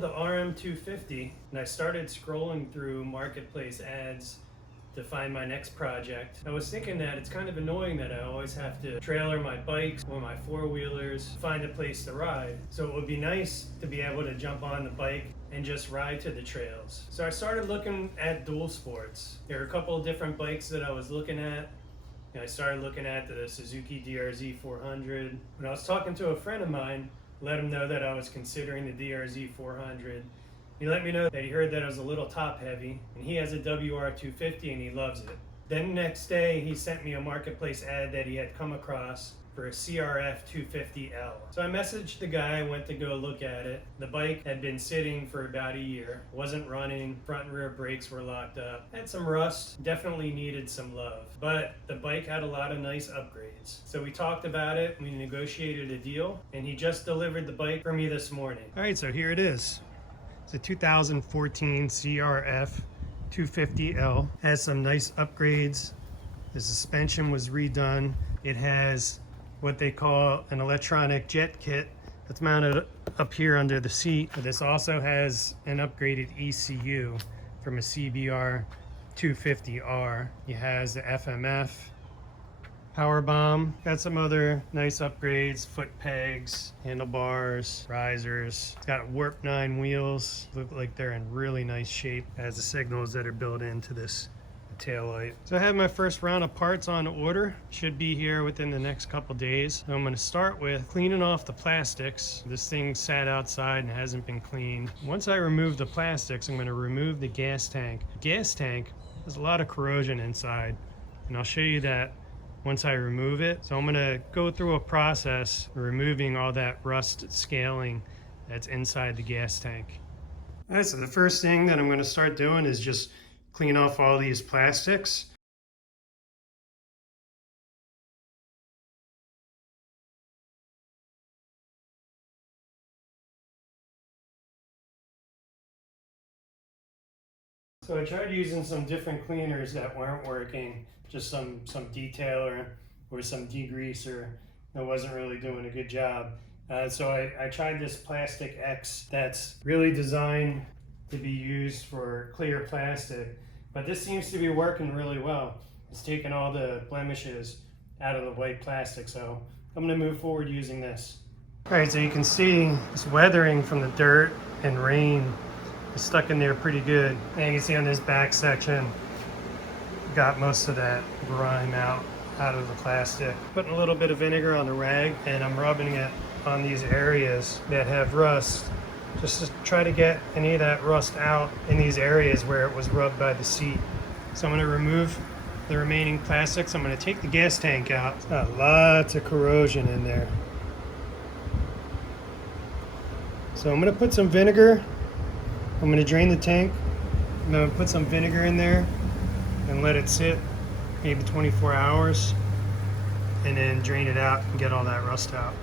sold the RM250 and I started scrolling through marketplace ads to find my next project. I was thinking that it's kind of annoying that I always have to trailer my bikes or my four-wheelers, find a place to ride. So it would be nice to be able to jump on the bike and just ride to the trails. So I started looking at dual sports. There are a couple of different bikes that I was looking at. And I started looking at the Suzuki DRZ 400. When I was talking to a friend of mine, let him know that I was considering the DRZ 400. He let me know that he heard that it was a little top heavy, and he has a WR250 and he loves it. Then the next day, he sent me a marketplace ad that he had come across for a CRF250L. So I messaged the guy, went to go look at it. The bike had been sitting for about a year, wasn't running, front and rear brakes were locked up, had some rust, definitely needed some love. But the bike had a lot of nice upgrades. So we talked about it, we negotiated a deal, and he just delivered the bike for me this morning. All right, so here it is. It's a 2014 CRF 250L. Has some nice upgrades. The suspension was redone. It has what they call an electronic jet kit that's mounted up here under the seat. But this also has an upgraded ECU from a CBR 250R. It has the FMF, power bomb, got some other nice upgrades, foot pegs, handlebars, risers. It's got warp 9 wheels, look like they're in really nice shape. It has the signals that are built into this taillight. So I have my first round of parts on order. Should be here within the next couple days. So I'm going to start with cleaning off the plastics. This thing sat outside and hasn't been cleaned. Once I remove the plastics, I'm going to remove the gas tank. The gas tank has a lot of corrosion inside, and I'll show you that once I remove it. So I'm gonna go through a process removing all that rust scaling that's inside the gas tank. All right, so the first thing that I'm gonna start doing is just clean off all these plastics. So I tried using some different cleaners that weren't working, just some detailer or some degreaser that wasn't really doing a good job. So I tried this Plastic X that's really designed to be used for clear plastic, but this seems to be working really well. It's taking all the blemishes out of the white plastic, so I'm gonna move forward using this. All right, so you can see this weathering from the dirt and rain is stuck in there pretty good. And you can see on this back section, got most of that grime out of the plastic. Putting a little bit of vinegar on the rag, and I'm rubbing it on these areas that have rust, just to try to get any of that rust out in these areas where it was rubbed by the seat. So I'm going to remove the remaining plastics. I'm going to take the gas tank out. It's got lots of corrosion in there. So I'm going to put some vinegar. I'm going to drain the tank. I'm going to put some vinegar in there and let it sit maybe 24 hours, and then drain it out and get all that rust out.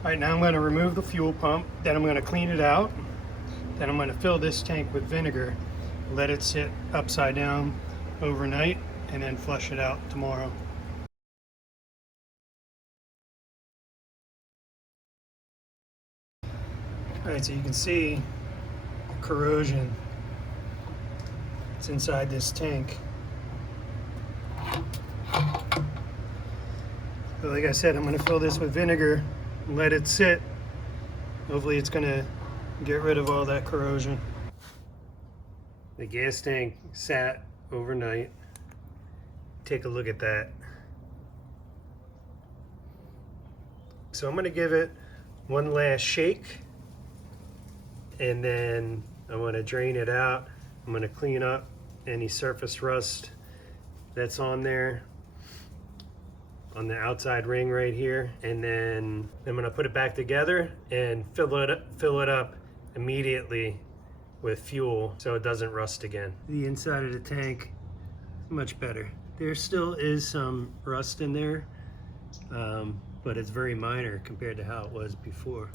All right, now I'm going to remove the fuel pump, then I'm going to clean it out, then I'm going to fill this tank with vinegar, let it sit upside down overnight, and then flush it out tomorrow. All right, so you can see the corrosion that's inside this tank. So like I said, I'm going to fill this with vinegar, let it sit. Hopefully it's going to get rid of all that corrosion. The gas tank sat overnight. Take a look at that. So I'm going to give it one last shake, and then I want to drain it out. I'm going to clean up any surface rust that's on there, on the outside ring right here, and then I'm gonna put it back together and fill it up immediately with fuel so it doesn't rust again. The inside of the tank, much better. There still is some rust in there, but it's very minor compared to how it was before.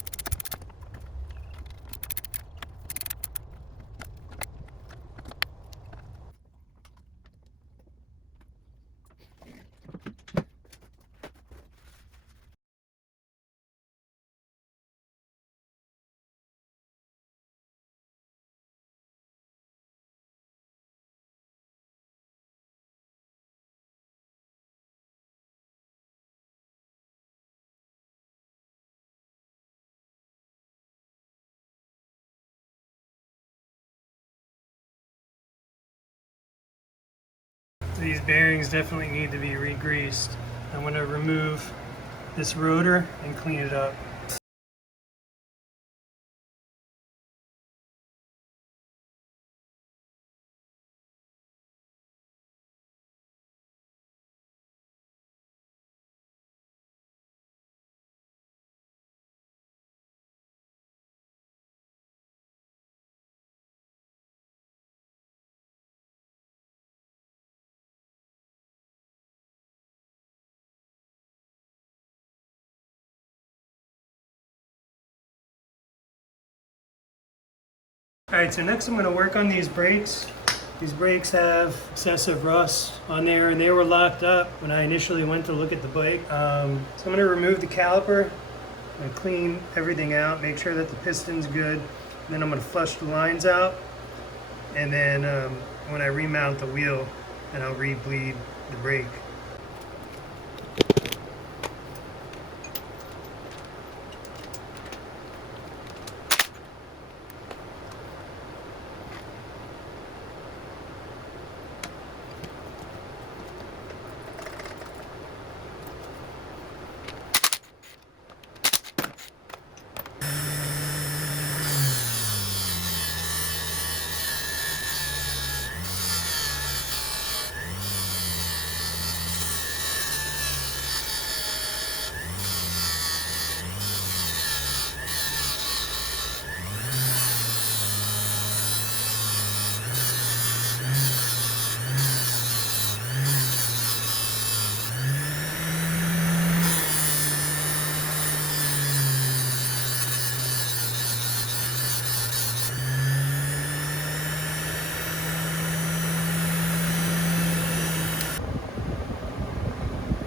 These bearings definitely need to be re-greased. I'm going to remove this rotor and clean it up. Alright, so next I'm going to work on these brakes. These brakes have excessive rust on there, and they were locked up when I initially went to look at the bike. So I'm going to remove the caliper and clean everything out, make sure that the piston's good. And then I'm going to flush the lines out. And then when I remount the wheel, and I'll re-bleed the brake.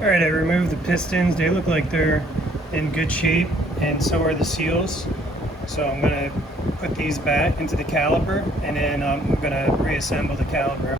Alright, I removed the pistons. They look like they're in good shape, and so are the seals. So I'm going to put these back into the caliper, and then I'm going to reassemble the caliper.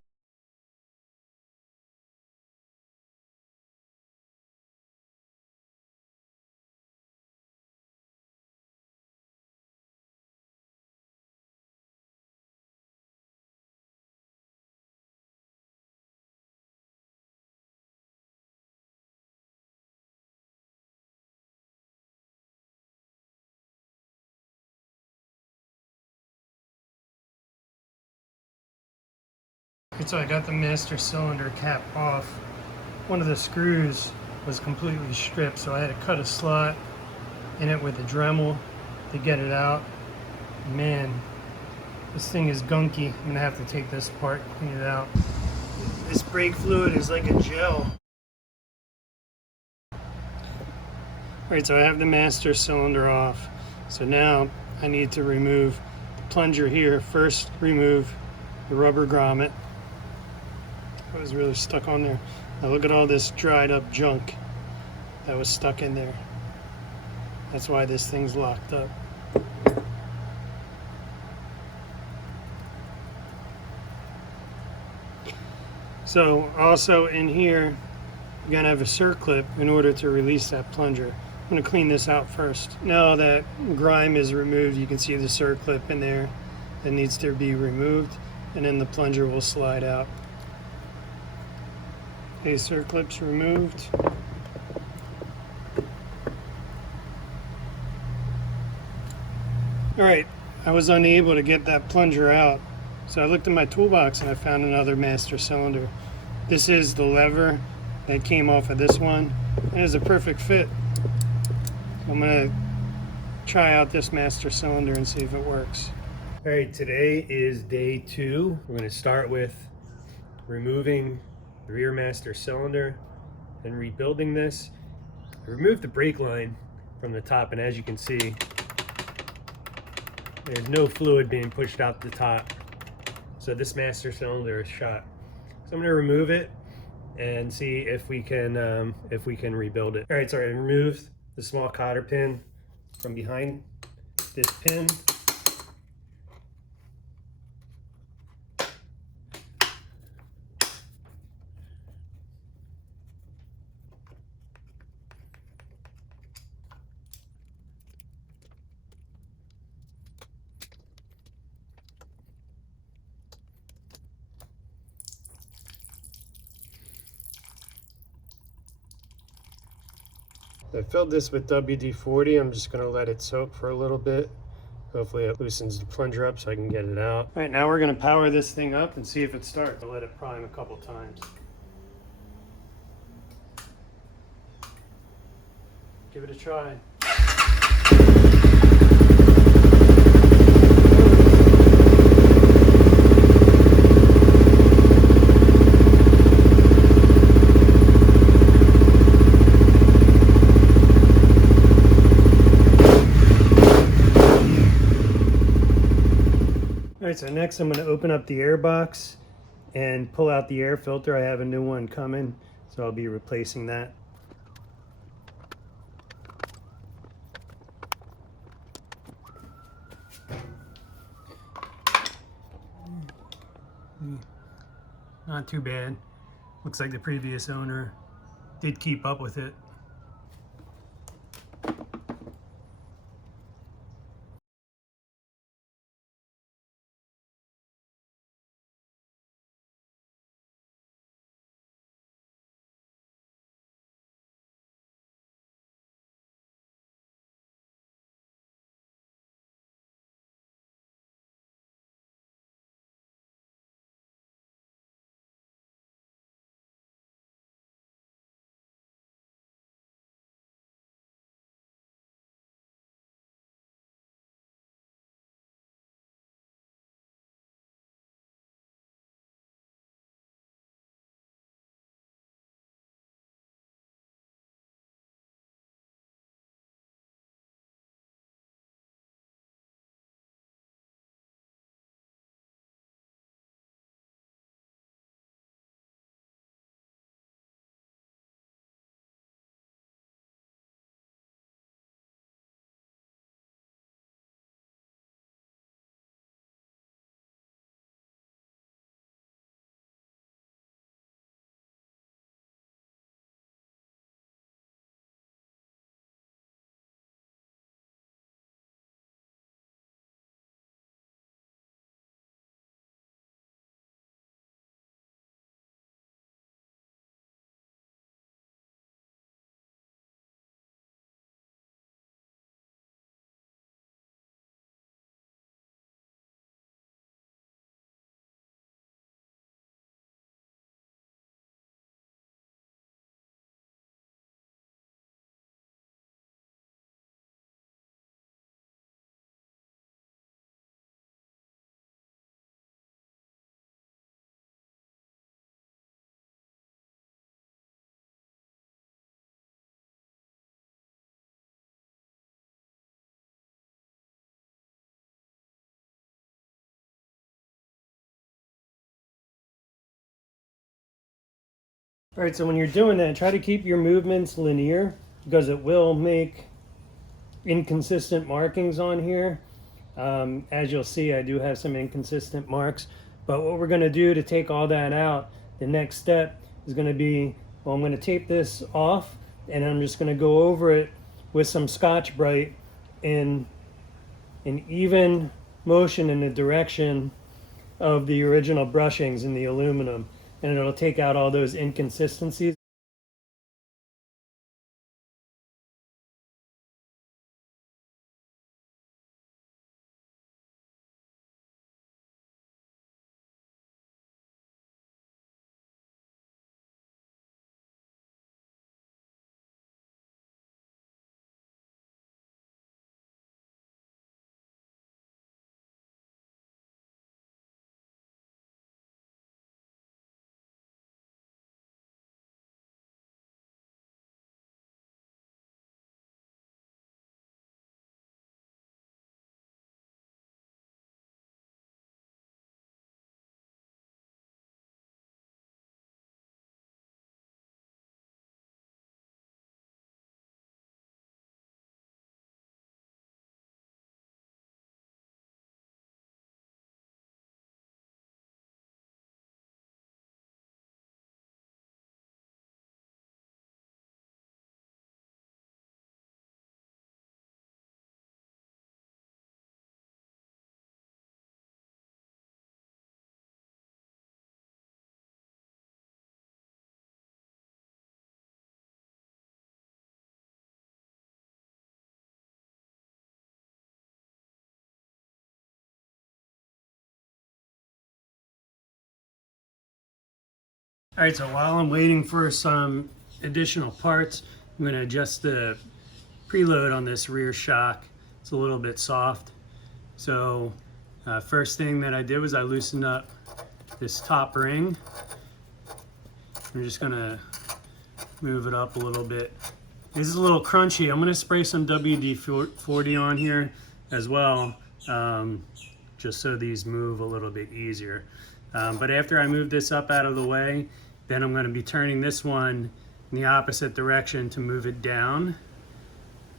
So I got the master cylinder cap off. One of the screws was completely stripped, so I had to cut a slot in it with a Dremel to get it out. Man, this thing is gunky. I'm gonna have to take this apart, clean it out. This brake fluid is like a gel. Alright, so I have the master cylinder off. So now I need to remove the plunger here. First, remove the rubber grommet. It was really stuck on there. Now look at all this dried up junk that was stuck in there. That's why this thing's locked up. So also in here, you're gonna have a circlip in order to release that plunger. I'm gonna clean this out first. Now that grime is removed, you can see the circlip in there that needs to be removed, and then the plunger will slide out. Okay, circlip's removed. Alright, I was unable to get that plunger out, so I looked in my toolbox and I found another master cylinder. This is the lever that came off of this one, and it's a perfect fit. So I'm going to try out this master cylinder and see if it works. Alright, today is day 2. We're going to start with removing the rear master cylinder and rebuilding this. I removed the brake line from the top, and as you can see, there's no fluid being pushed out the top. So this master cylinder is shot. So I'm going to remove it and see if we can rebuild it. All right, so I removed the small cotter pin from behind this pin. I filled this with WD-40. I'm just going to let it soak for a little bit. Hopefully it loosens the plunger up so I can get it out. All right, now we're going to power this thing up and see if it starts. I'll let it prime a couple times. Give it a try. All right, so next I'm going to open up the air box and pull out the air filter. I have a new one coming, so I'll be replacing that. Not too bad. Looks like the previous owner did keep up with it. All right, so when you're doing that, try to keep your movements linear because it will make inconsistent markings on here. As you'll see, I do have some inconsistent marks, but what we're going to do to take all that out, the next step is going to be, well, I'm going to tape this off and I'm just going to go over it with some Scotch-Brite in an even motion in the direction of the original brushings in the aluminum, and it'll take out all those inconsistencies. All right, so while I'm waiting for some additional parts, I'm going to adjust the preload on this rear shock. It's a little bit soft. So first thing that I did was I loosened up this top ring. I'm just going to move it up a little bit. This is a little crunchy. I'm going to spray some WD-40 on here as well, just so these move a little bit easier. But after I move this up out of the way, then I'm going to be turning this one in the opposite direction to move it down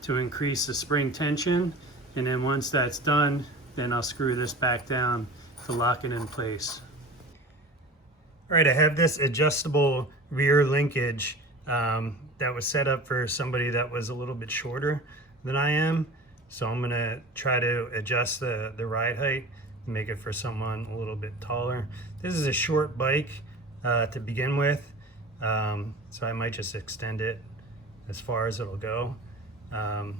to increase the spring tension. And then once that's done, then I'll screw this back down to lock it in place. All right, I have this adjustable rear linkage that was set up for somebody that was a little bit shorter than I am. So I'm gonna try to adjust the ride height and make it for someone a little bit taller. This is a short bike to begin with, so I might just extend it as far as it'll go. I'm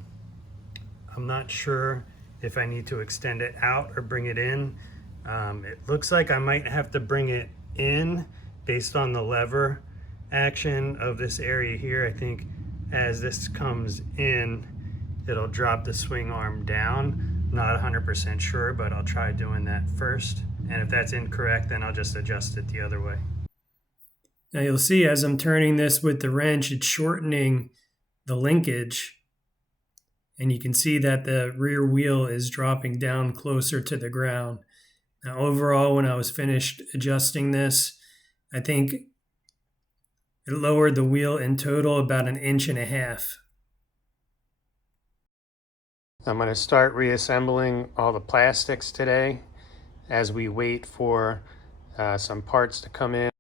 not sure if I need to extend it out or bring it in. It looks like I might have to bring it in based on the lever action of this area here. I think as this comes in, it'll drop the swing arm down. Not 100% sure, but I'll try doing that first. And if that's incorrect, then I'll just adjust it the other way. Now you'll see as I'm turning this with the wrench, it's shortening the linkage. And you can see that the rear wheel is dropping down closer to the ground. Now overall, when I was finished adjusting this, I think it lowered the wheel in total about 1.5 inches. I'm going to start reassembling all the plastics today as we wait for some parts to come in.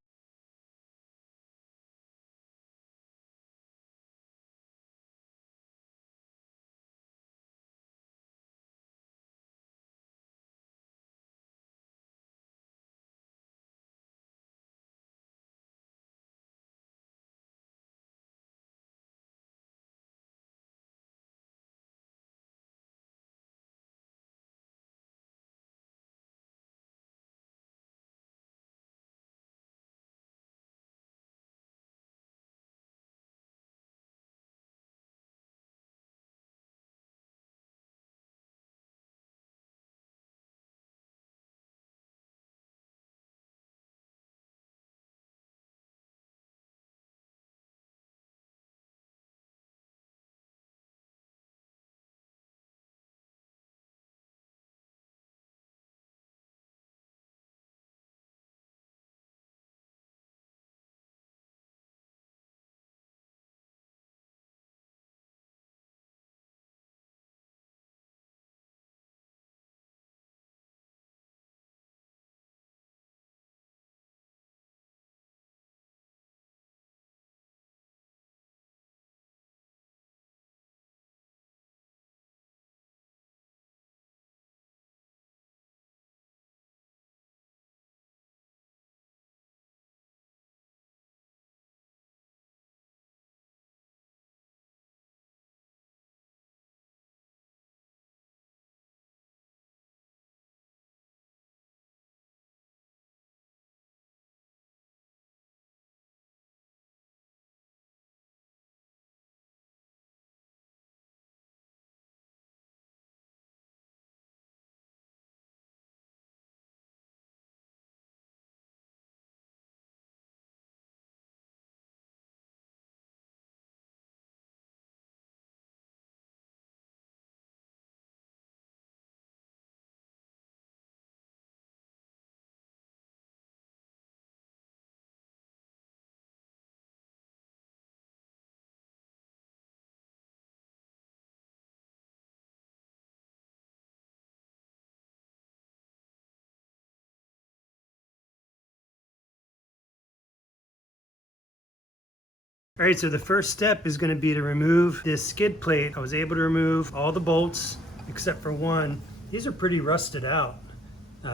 All right, so the first step is going to be to remove this skid plate. I was able to remove all the bolts except for one. These are pretty rusted out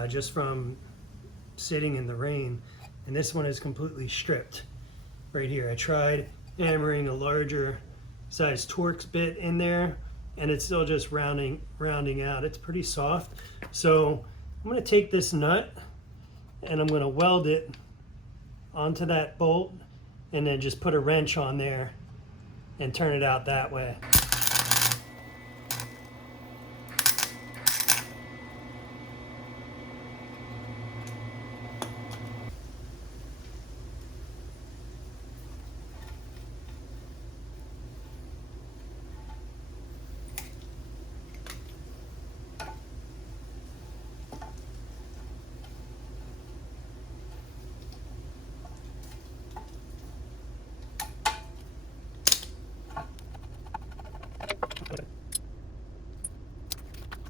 just from sitting in the rain. And this one is completely stripped right here. I tried hammering a larger size Torx bit in there and it's still just rounding out. It's pretty soft. So I'm going to take this nut and I'm going to weld it onto that bolt and then just put a wrench on there and turn it out that way.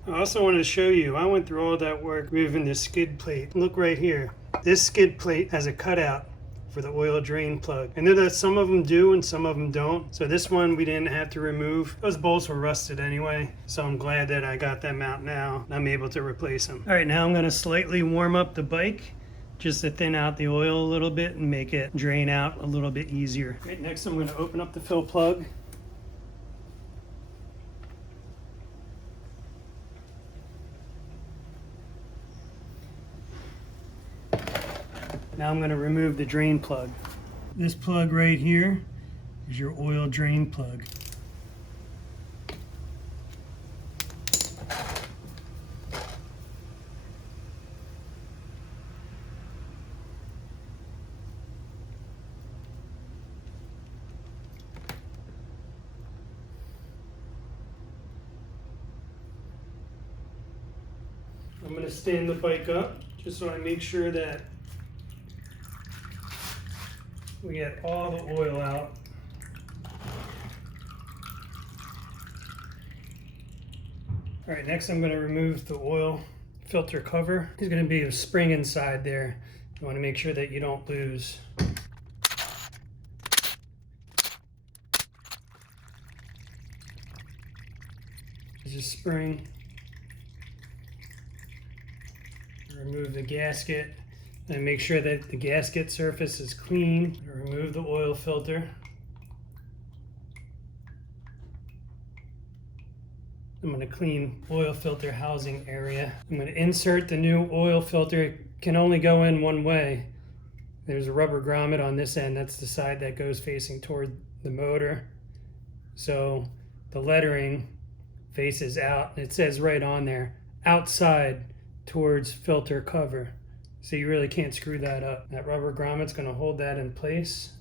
I also wanted to show you, I went through all that work removing the skid plate. Look right here. This skid plate has a cutout for the oil drain plug. I know that some of them do and some of them don't. So this one we didn't have to remove. Those bolts were rusted anyway. So I'm glad that I got them out now. I'm able to replace them. All right, now I'm gonna slightly warm up the bike just to thin out the oil a little bit and make it drain out a little bit easier. Right, next I'm gonna open up the fill plug. Now I'm going to remove the drain plug. This plug right here is your oil drain plug. I'm going to stand the bike up just so I make sure that we get all the oil out. All right, next I'm going to remove the oil filter cover. There's going to be a spring inside there. You want to make sure that you don't lose. There's a spring. Remove the gasket. And make sure that the gasket surface is clean. Remove the oil filter. I'm going to clean oil filter housing area. I'm going to insert the new oil filter. It can only go in one way. There's a rubber grommet on this end. That's the side that goes facing toward the motor. So the lettering faces out. It says right on there, outside towards filter cover. So you really can't screw that up. That rubber grommet's going to hold that in place.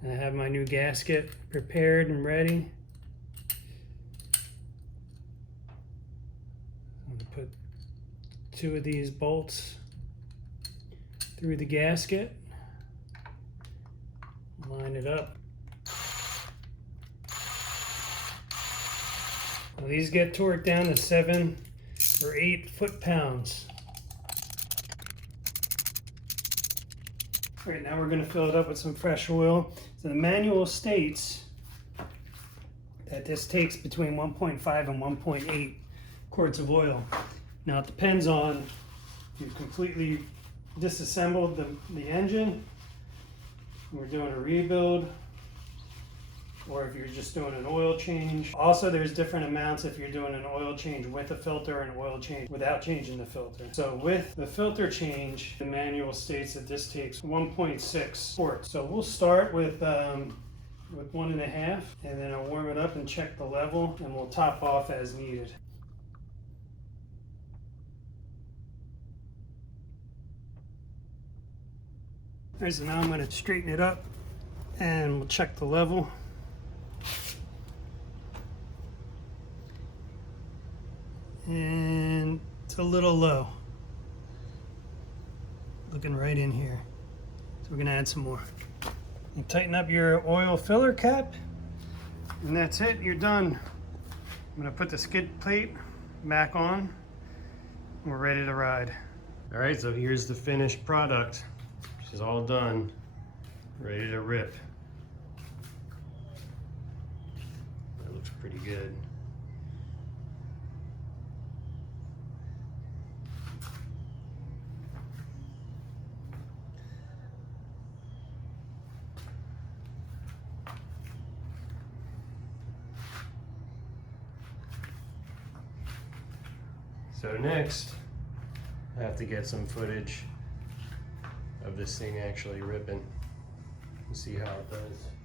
And I have my new gasket prepared and ready. I'm going to put 2 of these bolts through the gasket. Line it up. Now these get torqued down to 7 or 8 foot-pounds. All right, now we're going to fill it up with some fresh oil. So the manual states that this takes between 1.5 and 1.8 quarts of oil. Now it depends on if you've completely disassembled the engine, we're doing a rebuild, or if you're just doing an oil change. Also, there's different amounts if you're doing an oil change with a filter and an oil change without changing the filter. So with the filter change, the manual states that this takes 1.6 quarts. So we'll start with 1.5, and then I'll warm it up and check the level, and we'll top off as needed. All right, so now I'm going to straighten it up and we'll check the level. And it's a little low. Looking right in here. So we're gonna add some more. You tighten up your oil filler cap, and that's it, you're done. I'm gonna put the skid plate back on, and we're ready to ride. All right, so here's the finished product. She's all done, ready to rip. That looks pretty good. So next, I have to get some footage of this thing actually ripping. We'll see how it does.